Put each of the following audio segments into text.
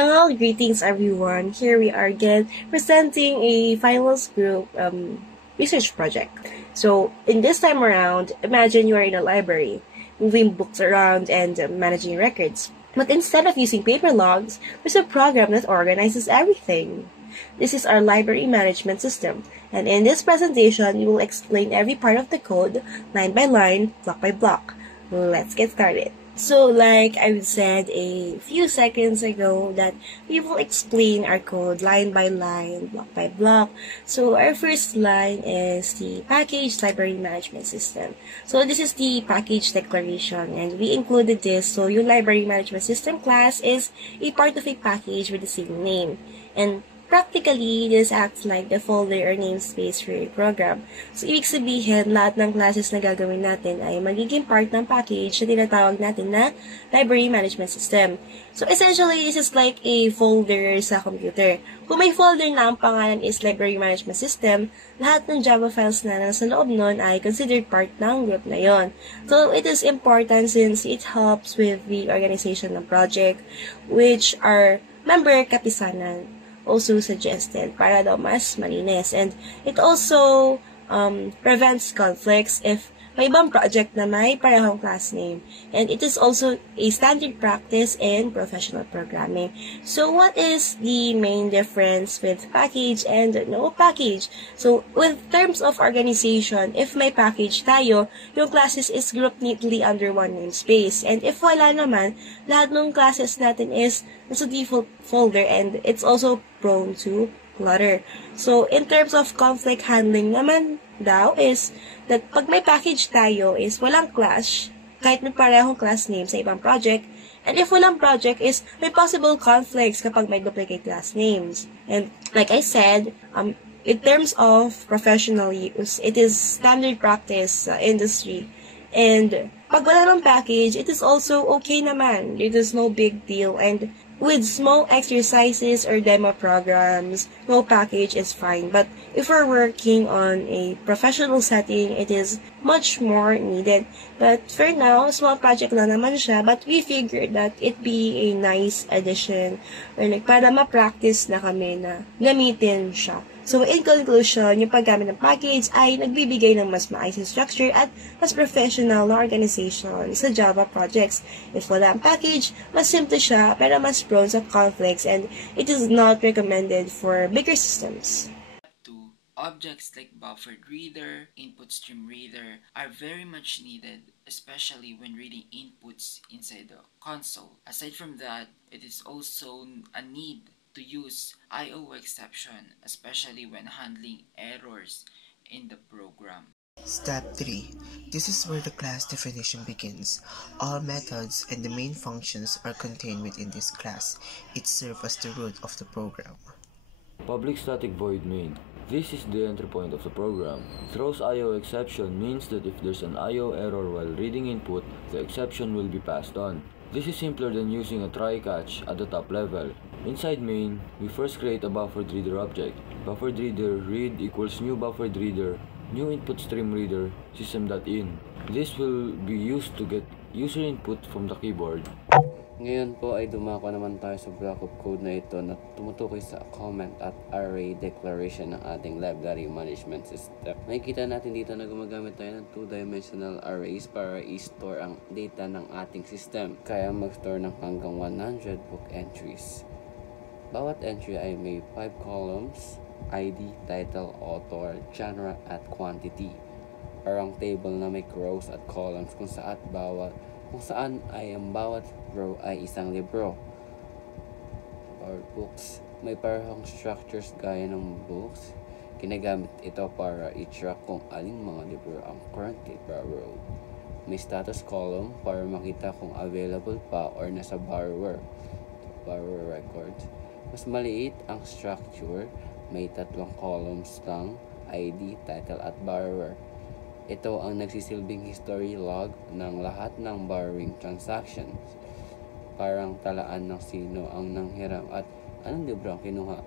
Well, greetings everyone. Here we are again presenting a finals group research project. So, in this time around, imagine you are in a library, moving books around and managing records. But instead of using paper logs, there's a program that organizes everything. This is our library management system, and in this presentation, we will explain every part of the code, line by line, block by block. Let's get started. So, like I said a few seconds ago, that we will explain our code line by line, block by block. So, our first line is the package library management system. So, this is the package declaration, and we included this. So, your library management system class is a part of a package with the same name. And practically, this acts like the folder or namespace for your program. So, ibig sabihin, lahat ng classes na gagawin natin ay magiging part ng package na tinatawag natin na library management system. So, essentially, this is like a folder sa computer. Kung may folder na ang pangalan is library management system, lahat ng Java files na nasa loob nun ay considered part ng group na yon. So, it is important since it helps with the organization ng project, which our member Kapisanan also suggested para daw mas malinis. And it also prevents conflicts if may ibang project na may parehong class name. And it is also a standard practice in professional programming. So what is the main difference with package and no package? So with terms of organization, if may package tayo, yung classes is grouped neatly under one namespace. And if wala naman, lahat ng classes natin is nasa default folder and it's also prone to clutter. So, in terms of conflict handling naman daw is that pag may package tayo is walang clash kahit may parehong class name sa ibang project. And if walang project is may possible conflicts kapag may duplicate class names. And like I said, in terms of professional use, it is standard practice sa industry. And pag wala ng package, it is also okay naman. It is no big deal. And with small exercises or demo programs, no package is fine. But if we're working on a professional setting, it is much more needed. But for now, small project lang naman siya. But we figured that it be a nice addition or like para ma-practice na kami na gamitin siya. So, in conclusion, yung paggamit ng package ay nagbibigay ng mas maayos na structure at mas professional na organization sa Java projects. If wala ang package, mas simple siya pero mas prone sa conflicts and it is not recommended for bigger systems. Objects like buffered reader, input stream reader are very much needed, especially when reading inputs inside the console. Aside from that, it is also a need to use I/O exception, especially when handling errors in the program. Step 3. This is where the class definition begins. All methods and the main functions are contained within this class. It serves as the root of the program. Public static void main. This is the entry point of the program. Throws I/O exception means that if there's an I/O error while reading input, the exception will be passed on. This is simpler than using a try-catch at the top level. Inside main, we first create a buffered reader object. Buffered reader read equals new buffered reader, new input stream reader, system.in. This will be used to get user input from the keyboard. Ngayon po ay dumako naman tayo sa block of code na ito na tumutukoy sa comment at array declaration ng ating library management system. Makikita natin dito na gumagamit tayo ng 2-dimensional arrays para i-store ang data ng ating system. Kaya mag-store ng hanggang 100 book entries. Bawat entry ay may 5 columns, ID, title, author, genre, at quantity. Parang table na may rows at columns kung saan ay ang bawat row ay isang libro or books. May parehong structures gaya ng books. Ginagamit ito para i-track kung aling mga libro ang currently per row. May status column para makita kung available pa or nasa borrower records. Mas maliit ang structure, may 3 columns lang, ID, title at borrower. Ito ang nagsisilbing history log ng lahat ng borrowing transactions. Parang talaan ng sino ang nanghiram at anong libro ang kinuha.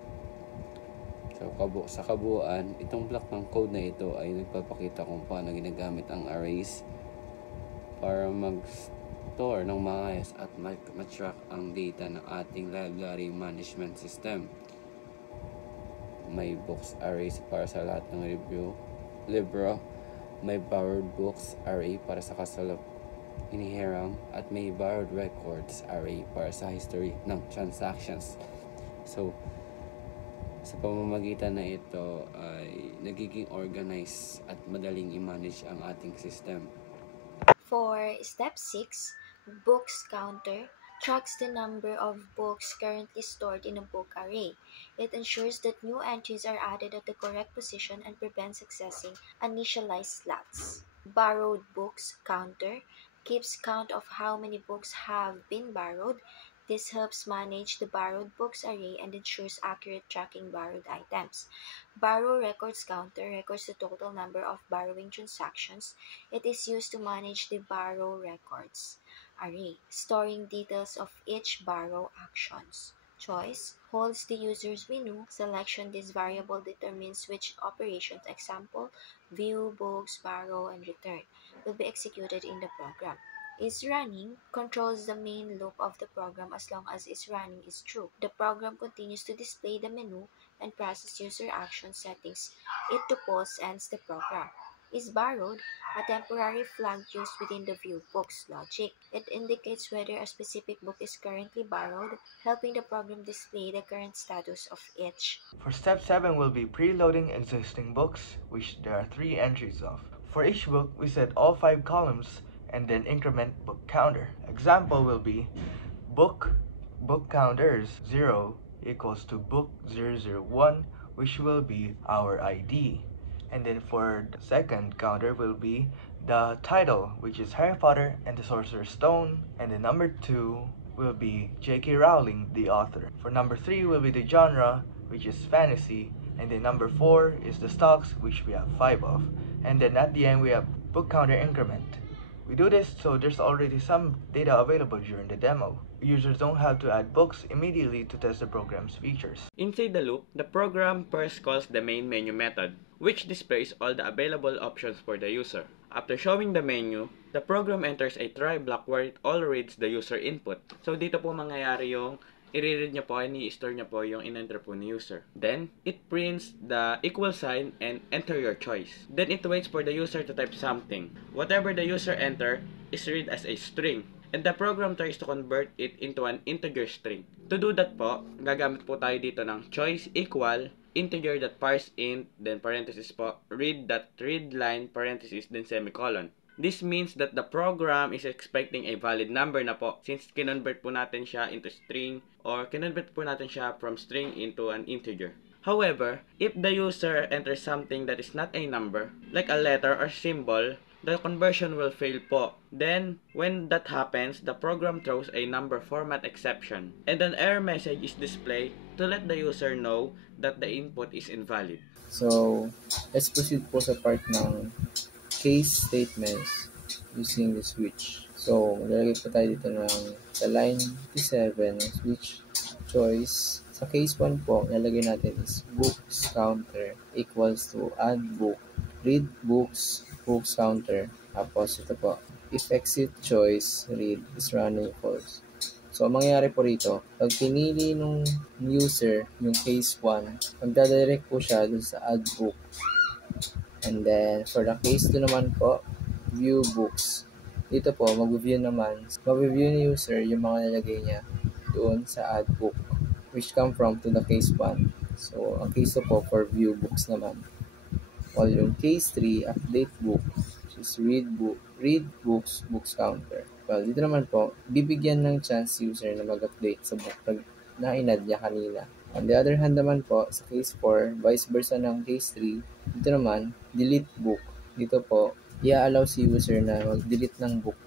So, sa kabuuan, itong block ng code na ito ay nagpapakita kung paano ginagamit ang arrays para store ng maayos at matrack ang data ng ating library management system. May books arrays para sa lahat ng libro, may borrowed books array para sa kasalap inihiram, at may borrowed records array para sa history ng transactions. So, sa pamamagitan na ito ay nagiging organized at madaling i-manage ang ating system. For step 6, books counter tracks the number of books currently stored in a book array. It ensures that new entries are added at the correct position and prevents accessing initialized slots. Borrowed books counter keeps count of how many books have been borrowed. This helps manage the borrowed books array and ensures accurate tracking borrowed items. Borrow records counter records the total number of borrowing transactions. It is used to manage the borrow records array, storing details of each borrow actions. Choice holds the user's menu. Selection this variable determines which operations, example, view, books, borrow, and return, will be executed in the program. Is running controls the main loop of the program as long as is running is true. The program continues to display the menu and process user action settings. It to pause ends the program. Is borrowed a temporary flag used within the view books logic. It indicates whether a specific book is currently borrowed, helping the program display the current status of each. For step 7 will be preloading existing books, which there are 3 entries of. For each book, we set all 5 columns and then increment book counter. Example will be book counters 0 equals to book 001, which will be our ID. And then for the second counter will be the title, which is Harry Potter and the Sorcerer's Stone, and the number 2 will be J.K. Rowling, the author. For number 3 will be the genre, which is fantasy, and then number 4 is the stocks, which we have 5 of. And then at the end we have book counter increment. We do this so there's already some data available during the demo. Users don't have to add books immediately to test the program's features. Inside the loop, the program first calls the main menu method, which displays all the available options for the user. After showing the menu, the program enters a try block where it all reads the user input. So dito po mangyayari yung i-read niya po, i-store niya po yung in-enter po ni user. Then, it prints the equal sign and enter your choice. Then, it waits for the user to type something. Whatever the user enter is read as a string. And the program tries to convert it into an integer string. To do that po, gagamit po tayo dito ng choice equal integer that parse int, then parenthesis po, read line, parenthesis, then semicolon. This means that the program is expecting a valid number na po since kinonvert po natin siya into string or kinonvert po natin siya from string into an integer. However, if the user enters something that is not a number, like a letter or symbol, the conversion will fail po. Then, when that happens, the program throws a number format exception and an error message is displayed to let the user know that the input is invalid. So, let's proceed po sa part ng case statements using the switch. So, lalagay po tayo dito ng sa line 57 switch choice. Sa case 1 po, lalagay natin is books counter equals to add book, read books counter. Tapos ito po, if exit choice read is running false. So, ang mangyayari po rito, pag pinili nung user yung case 1, magdadirect po siya dun sa add book. And then, for the case 2 naman po, view books. Dito po, mag-view ni user yung mga nalagay niya doon sa add book, which come from to the case 1. So, ang case 2 po, for view books naman. While yung case 3, update book, which is read books counter. Well, dito naman po, bibigyan ng chance user na mag-update sa book na inad niya kanina. On the other hand naman po, sa case 4, vice versa ng case 3, dito naman, delete book. Dito po, i-allow si user na mag-delete ng book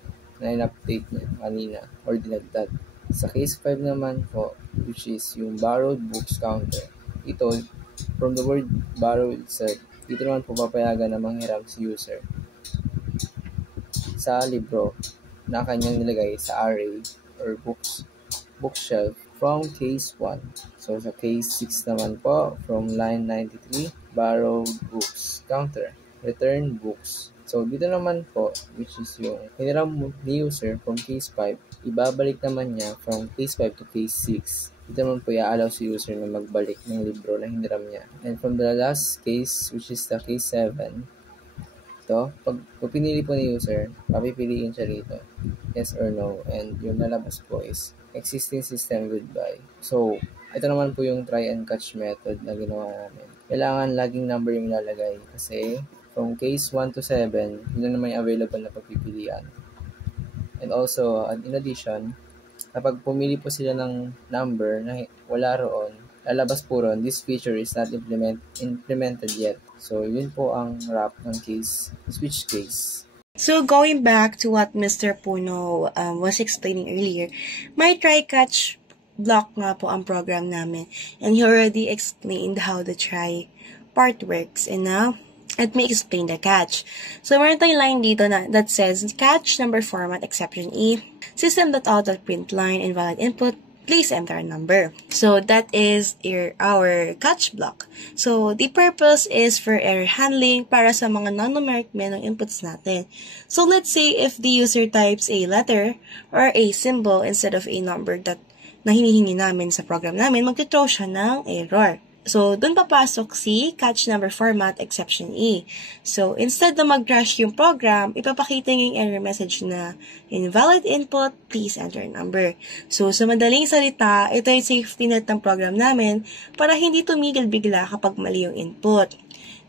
na in-update niya kanina or dinagdag. Sa case 5 naman po, which is yung borrowed books counter. Ito, from the word borrow itself, dito naman po papayagan na manghiram si user sa libro na kanyang nilagay sa array or bookshelf from case 1. So, sa case 6 naman po, from line 93, borrowed books counter, return books. So, dito naman po, which is yung hiniram ni user from case 5, ibabalik naman niya from case 5 to case 6. Dito naman po i-allow si user na magbalik ng libro na hiniram niya. And from the last case, which is the case 7, ito, pag pinili po ni user, papipiliin siya rito, yes or no, and yung lalabas po is existing system goodbye. So, ito naman po yung try and catch method na ginawa namin. Kailangan laging number yung ilalagay kasi from case 1 to 7, yun na naman yung available na pagpipilian. And also, in addition, kapag pumili po sila ng number na wala roon, lalabas po ron, this feature is not implemented yet. So, yun po ang wrap ng case, switch case. So, going back to what Mr. Puno was explaining earlier, may try-catch block nga po ang program namin. And he already explained how the try part works. And now, let me explain the catch. So, meron tayong line dito that says, catch number format exception E, system.out.print line invalid input, please enter a number. So, that is our catch block. So, the purpose is for error handling para sa mga non-numeric menong inputs natin. So, let's say if the user types a letter or a symbol instead of a number na hinihingi namin sa program namin, mag-throw siya ng error. So, dun papasok si catch number format exception E. So, instead na mag-crash yung program, ipapakita yung error message na invalid input, please enter a number. So, sa madaling salita, ito yung safety net ng program namin para hindi tumigil bigla kapag mali yung input.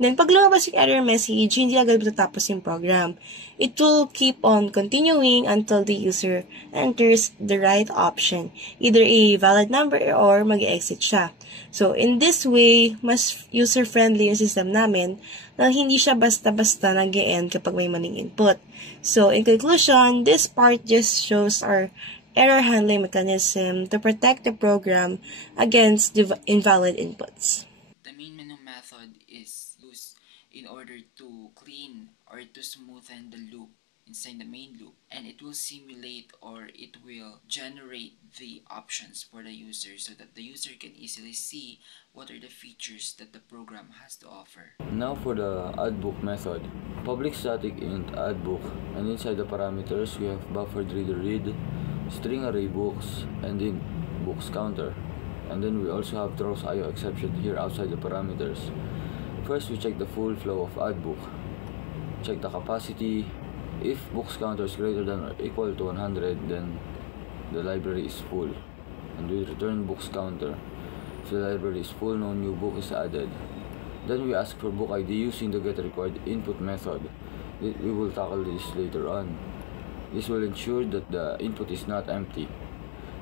Then, pag lumabas yung error message, hindi agad matatapos yung program. It will keep on continuing until the user enters the right option, either a valid number or mag-exit siya. So, in this way, mas user-friendly yung system namin na hindi siya basta-basta nag-end kapag may maling input. So, in conclusion, this part just shows our error handling mechanism to protect the program against the invalid inputs. The main menu method is used in order to clean or to smoothen the loop inside the main loop, and it will simulate or it will generate the options for the user so that the user can easily see what are the features that the program has to offer. Now for the add book method. Public static int add book, and inside the parameters we have buffered reader read, string array books, and then books counter. And then we also have throws IO exception here outside the parameters. First, we check the full flow of add book. Check the capacity. If books counter is greater than or equal to 100, then the library is full. And we return books counter. If the library is full, no new book is added. Then we ask for book ID using the getRequired input method. We will tackle this later on. This will ensure that the input is not empty.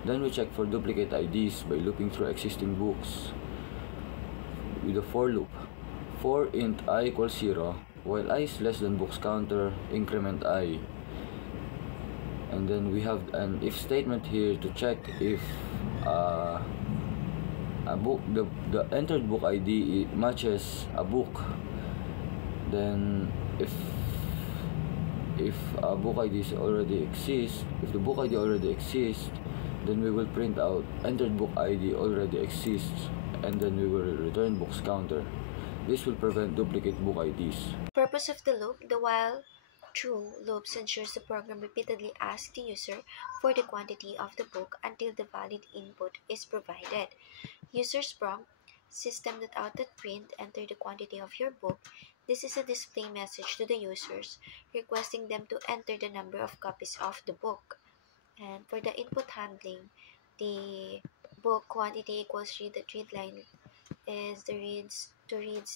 Then we check for duplicate IDs by looping through existing books with a for loop. For int I equals 0, while I is less than books counter, increment I. And then we have an if statement here to check if a book, the entered book ID matches a book. Then if a book ID already exists, if the book ID already exists, then we will print out entered book ID already exists, and then we will return books counter. This will prevent duplicate book IDs. Purpose of the loop: the while true loops ensures the program repeatedly asks the user for the quantity of the book until the valid input is provided. User's prompt: system.out.print, enter the quantity of your book. This is a display message to the users requesting them to enter the number of copies of the book. And for the input handling, the book quantity equals read line is reads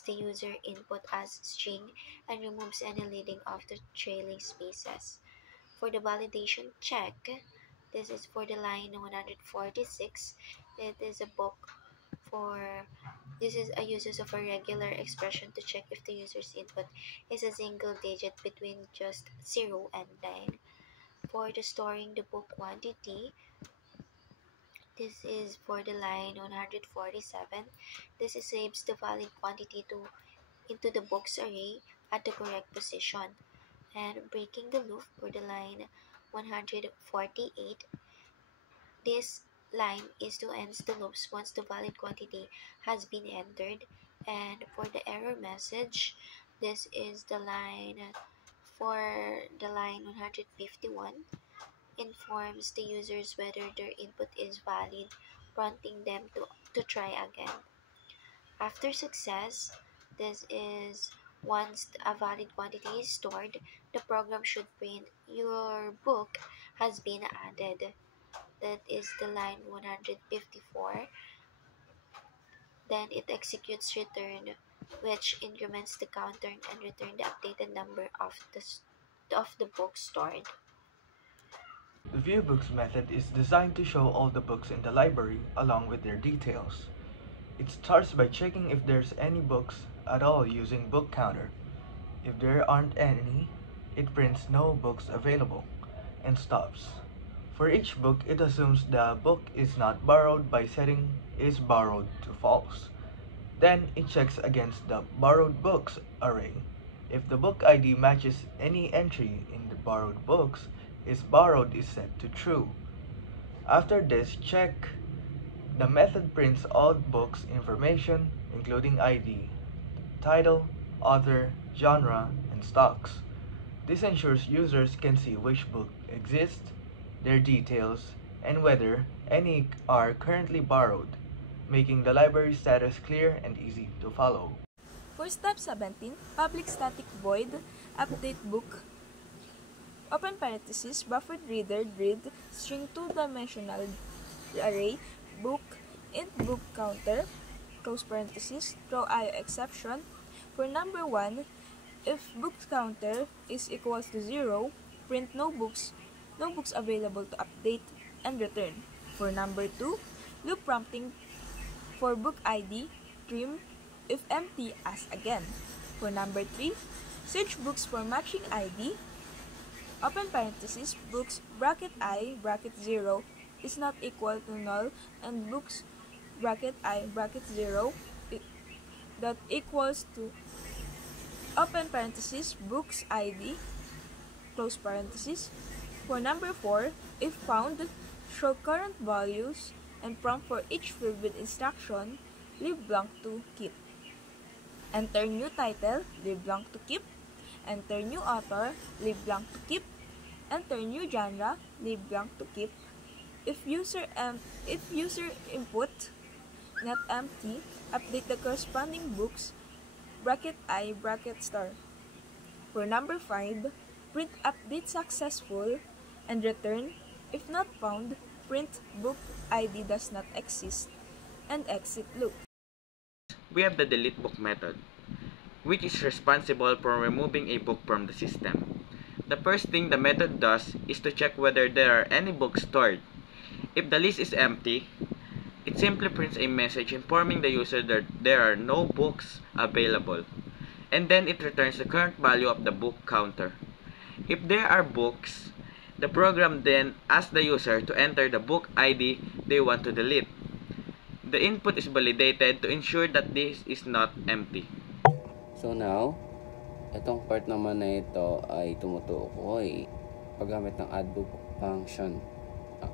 the user input as string and removes any leading of the trailing spaces. For the validation check, this is for the line 146. It is a book for this is a uses of a regular expression to check if the user's input is a single digit between just 0 and 9. For the storing the book quantity, this is for the line 147. This saves the valid quantity into the books array at the correct position. And breaking the loop for the line 148. This line is to end the loops once the valid quantity has been entered. And for the error message, this is the line For the line 151, informs the users whether their input is valid, prompting them to try again. After success, this is once a valid quantity is stored, the program should print your book has been added. That is the line 154. Then it executes return, which increments the counter and return the updated number of the book stored. The ViewBooks method is designed to show all the books in the library along with their details. It starts by checking if there's any books at all using book counter. If there aren't any, it prints no books available and stops. For each book, it assumes the book is not borrowed by setting is borrowed to false. Then it checks against the borrowed books array. If the book ID matches any entry in the borrowed books, is borrowed is set to true. After this check, the method prints all books information, including ID, title, author, genre, and stocks. This ensures users can see which book exists, their details, and whether any are currently borrowed, making the library status clear and easy to follow. For step 17, public static void, update book, open parenthesis, buffered reader, read, string 2-dimensional array, book, int book counter, close parenthesis, throw IO exception. For number 1, if book counter is equals to 0, print no books available to update, and return. For number 2, loop prompting for book ID, trim, if empty, ask again. For number 3, search books for matching ID, open parenthesis, books bracket I bracket 0 is not equal to null, and books bracket I bracket 0 that equals to open parenthesis, books ID, close parenthesis. For number 4, if found, show current values and prompt for each field with instruction, leave blank to keep. Enter new title, leave blank to keep. Enter new author, leave blank to keep. Enter new genre, leave blank to keep. If user input not empty, update the corresponding books bracket I bracket star. For number 5, print update successful and return. If not found, print book ID does not exist and exit loop. We have the delete book method, which is responsible for removing a book from the system. The first thing the method does is to check whether there are any books stored. If the list is empty, it simply prints a message informing the user that there are no books available, and then it returns the current value of the book counter. If there are books, the program then asks the user to enter the book ID they want to delete. The input is validated to ensure that this is not empty. So now, itong part naman na ito ay tumutukoy paggamit ng add book function.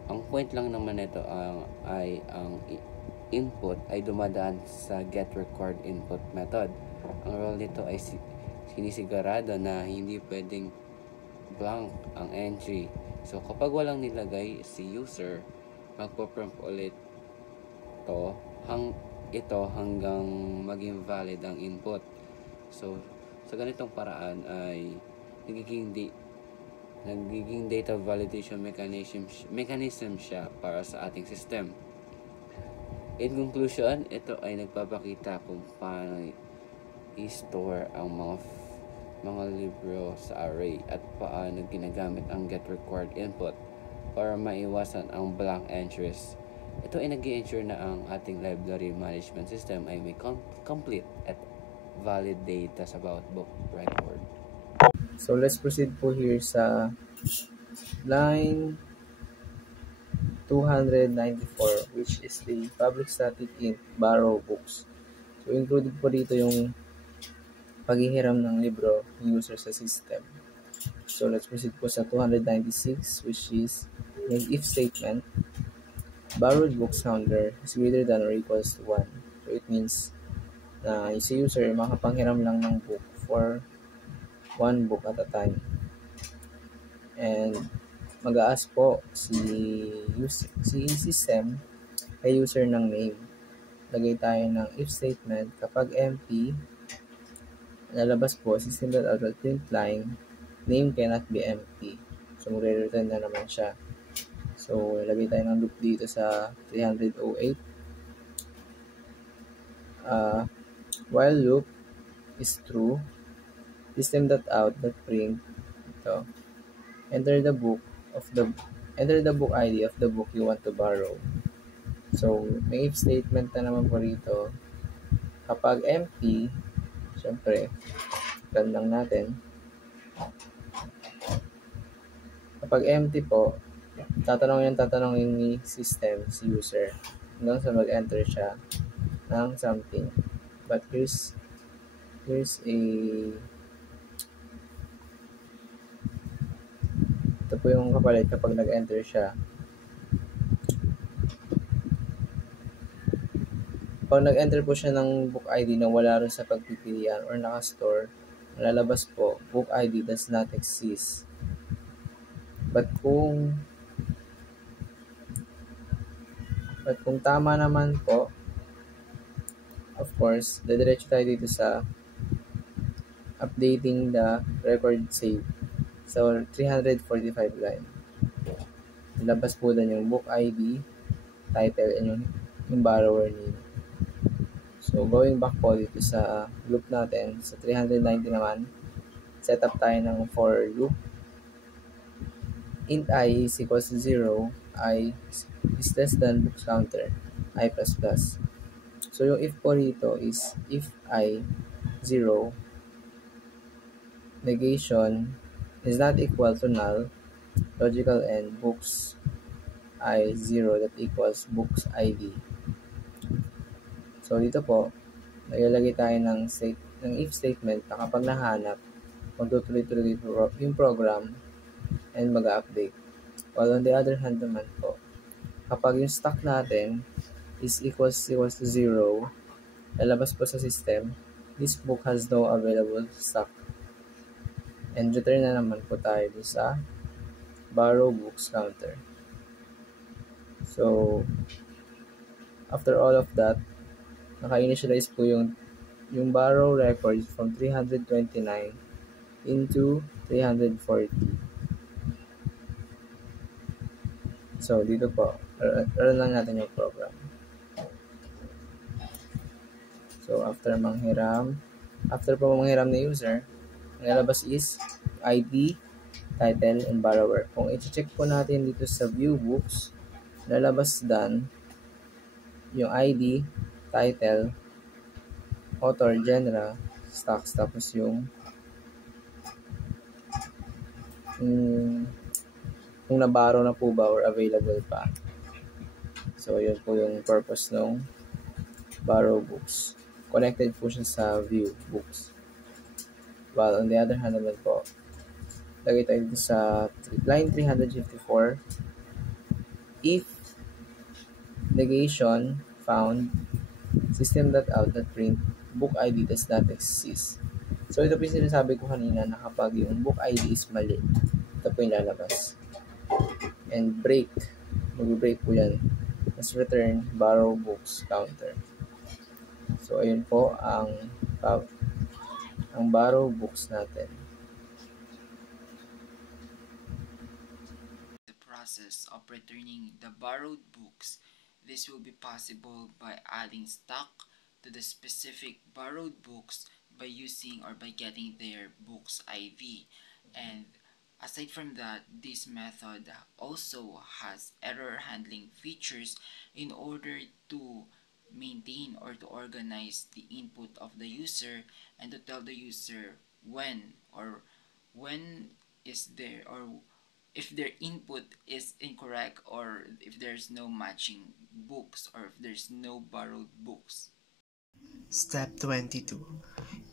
Ang point lang naman nito ay ang input ay dumadaan sa get record input method. Ang role nito ay sinisigurado na hindi pwedeng blank ang entry. So kapag walang nilagay si user, magpo-prompt ulit ito hanggang maging valid ang input. So sa ganitong paraan ay nagiging data validation mechanism siya para sa ating system. In conclusion, ito ay nagpapakita kung paano i-store ang mga libro sa array at paano ginagamit ang get required input para maiwasan ang blank entries. Ito ay nag-i-ensure na ang ating library management system ay may complete at valid data sa bawat book record. So let's proceed po here sa line 294, which is the public static int borrow books. So included po dito yung paghihiram ng libro ng user sa system. So let's proceed po sa 296, which is yung if statement. Borrowed books counter is greater than or equals to 1. So it means na si user makapanghiram lang ng book for one book at a time. And mag-a-ask po si system kay user ng name. Lagay tayo ng if statement. Kapag empty, lalabas po system.out print line, name cannot be empty. So, magre-return na naman siya. So, lagay tayo ng loop dito sa 308. While loop is true, system.out.print ito. Enter the book ID of the book you want to borrow. So, may if statement na naman po rito. Kapag empty, syempre, run lang natin. Kapag empty po, tatanungin ni system, si user, hanggang sa mag-enter siya ng something. But here's a ito po yung kapalit kapag nag-enter siya. Pag nag-enter po siya ng book ID na wala rin sa pagpipilian or naka-store, lalabas po, book ID does not exist. But kung tama naman po, of course, diretso tayo dito sa updating the record save. So, 345 line. Labas po doon yung book ID, title, and yung borrower name. So, going back po dito sa loop natin, sa 390 naman, set up tayo ng for loop. Int I is equals to 0, I is less than books counter, I++. So, yung if po rito is if I 0, negation is not equal to null, logical end, books I 0 that equals books ID. So, dito po, naglalagay tayo ng if statement na kapag nahanap, magtutuloy-tuloy yung program and mag-update. While on the other hand naman po, kapag yung stock natin is equals to 0, lalabas po sa system, this book has no available stock. And return na naman po tayo sa borrow books counter. So, after all of that, naka-initialize po yung borrow records from 329 into 340. So, dito po, run lang natin yung program. So, after po manghiram na user, ang lalabas is ID, title, and borrower. Kung i-check po natin dito sa view books, lalabas done yung ID, title, author, genre, stocks, tapos yung kung nabaro na po ba or available pa. So, yun po yung purpose ng borrow books. Connected po siya sa view books. While on the other hand naman po, lagay tayo dito sa line 354, if negation found system.out.print book ID does not exist. So, ito po yung sinasabi ko kanina na kapag yung book ID is mali, ito po yung lalabas. And break, mag-break po yan. Let's return borrow books counter. So, ayun po ang borrow books natin. The process of returning the borrowed books, this will be possible by adding stock to the specific borrowed books by using or by getting their books ID. And aside from that, this method also has error handling features in order to maintain or to organize the input of the user and to tell the user when is there, or if their input is incorrect, or if there's no matching books, or if there's no borrowed books. Step 22.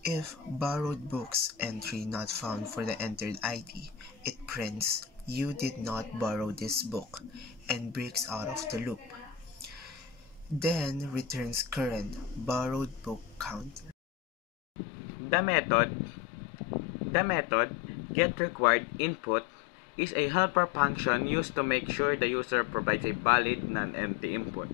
If borrowed books entry not found for the entered ID, it prints you did not borrow this book and breaks out of the loop. Then returns current borrowed book counter. The method get required input is a helper function used to make sure the user provides a valid, non-empty input.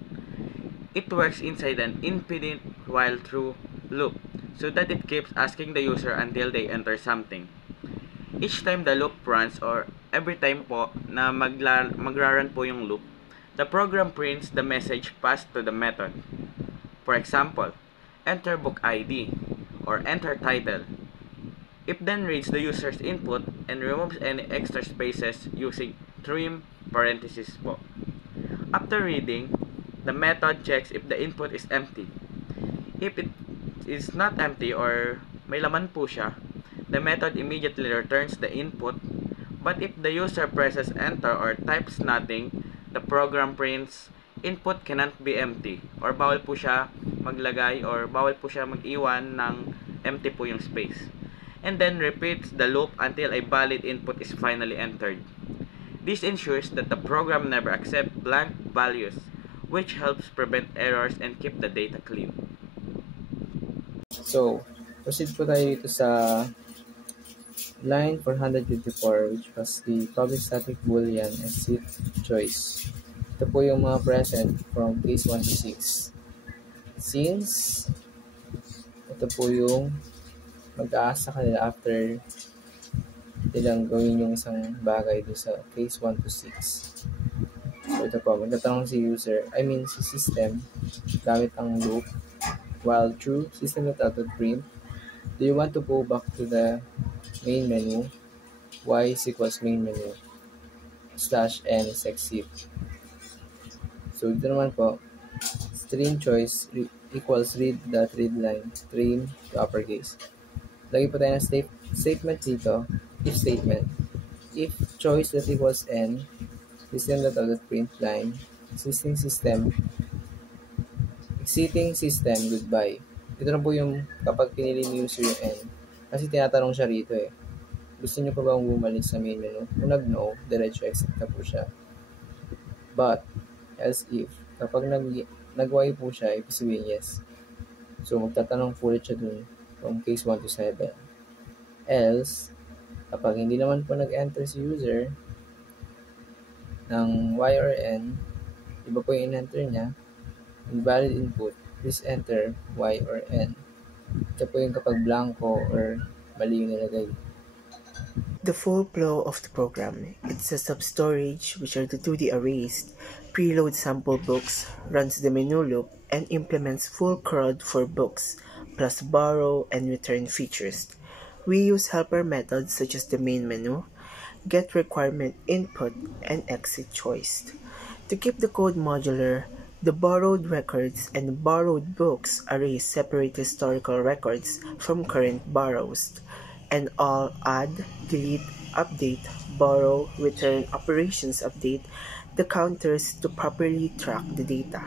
It works inside an infinite while-true loop so that it keeps asking the user until they enter something. Each time the loop runs or every time po na magra-run po yung loop, the program prints the message passed to the method. For example, enter book ID or enter title. It then reads the user's input and removes any extra spaces using trim parentheses po. After reading, the method checks if the input is empty. If it is not empty or may laman po siya, the method immediately returns the input, but if the user presses enter or types nothing, the program prints input cannot be empty or bawal po siya maglagay or bawal po siya mag-iwan ng empty po yung space. And then repeats the loop until a valid input is finally entered. This ensures that the program never accepts blank values, which helps prevent errors and keep the data clean. So, proceed po tayo dito sa line 454, which was the public static boolean exit choice. Ito po yung mga present from case 1 to 6. Since ito po yung mag-aasa kanila after nilang gawin yung isang bagay doon sa case 1 to 6. So ito po, magtatanong si system gamit ang loop. While true, system.out.print, do you want to go back to the main menu? Y is equals main menu /n is exit. So dito naman po, string choice equals read line, trim to uppercase. Lagi po tayo ng statement dito, if statement. If choice that equals n, system.out.print line, exiting system, goodbye. Ito na po yung kapag pinili ni user yung n. Kasi tinatanong siya rito eh. Gusto niyo pa bang bumalik sa main menu? Kung nag-no, diretso exit na po siya. But, else if, kapag nag-y po siya, ibig sabihin yes. So, magtatanong po ulit siya dun from case 1 to 7. Else, kapag hindi naman po nag-enter si user ng y or n, iba po yung in-enter niya, invalid input, please enter y or n. Ito po yung kapag blanco or mali yung nilagay. The full flow of the program. It sets up storage, which are the 2D arrays, preloads sample books, runs the menu loop, and implements full CRUD for books, plus borrow and return features. We use helper methods such as the main menu, get requirement input, and exit choice. To keep the code modular, the borrowed records and borrowed books arrays separate historical records from current borrows, and all add, delete, update, borrow, return operations update the counters to properly track the data.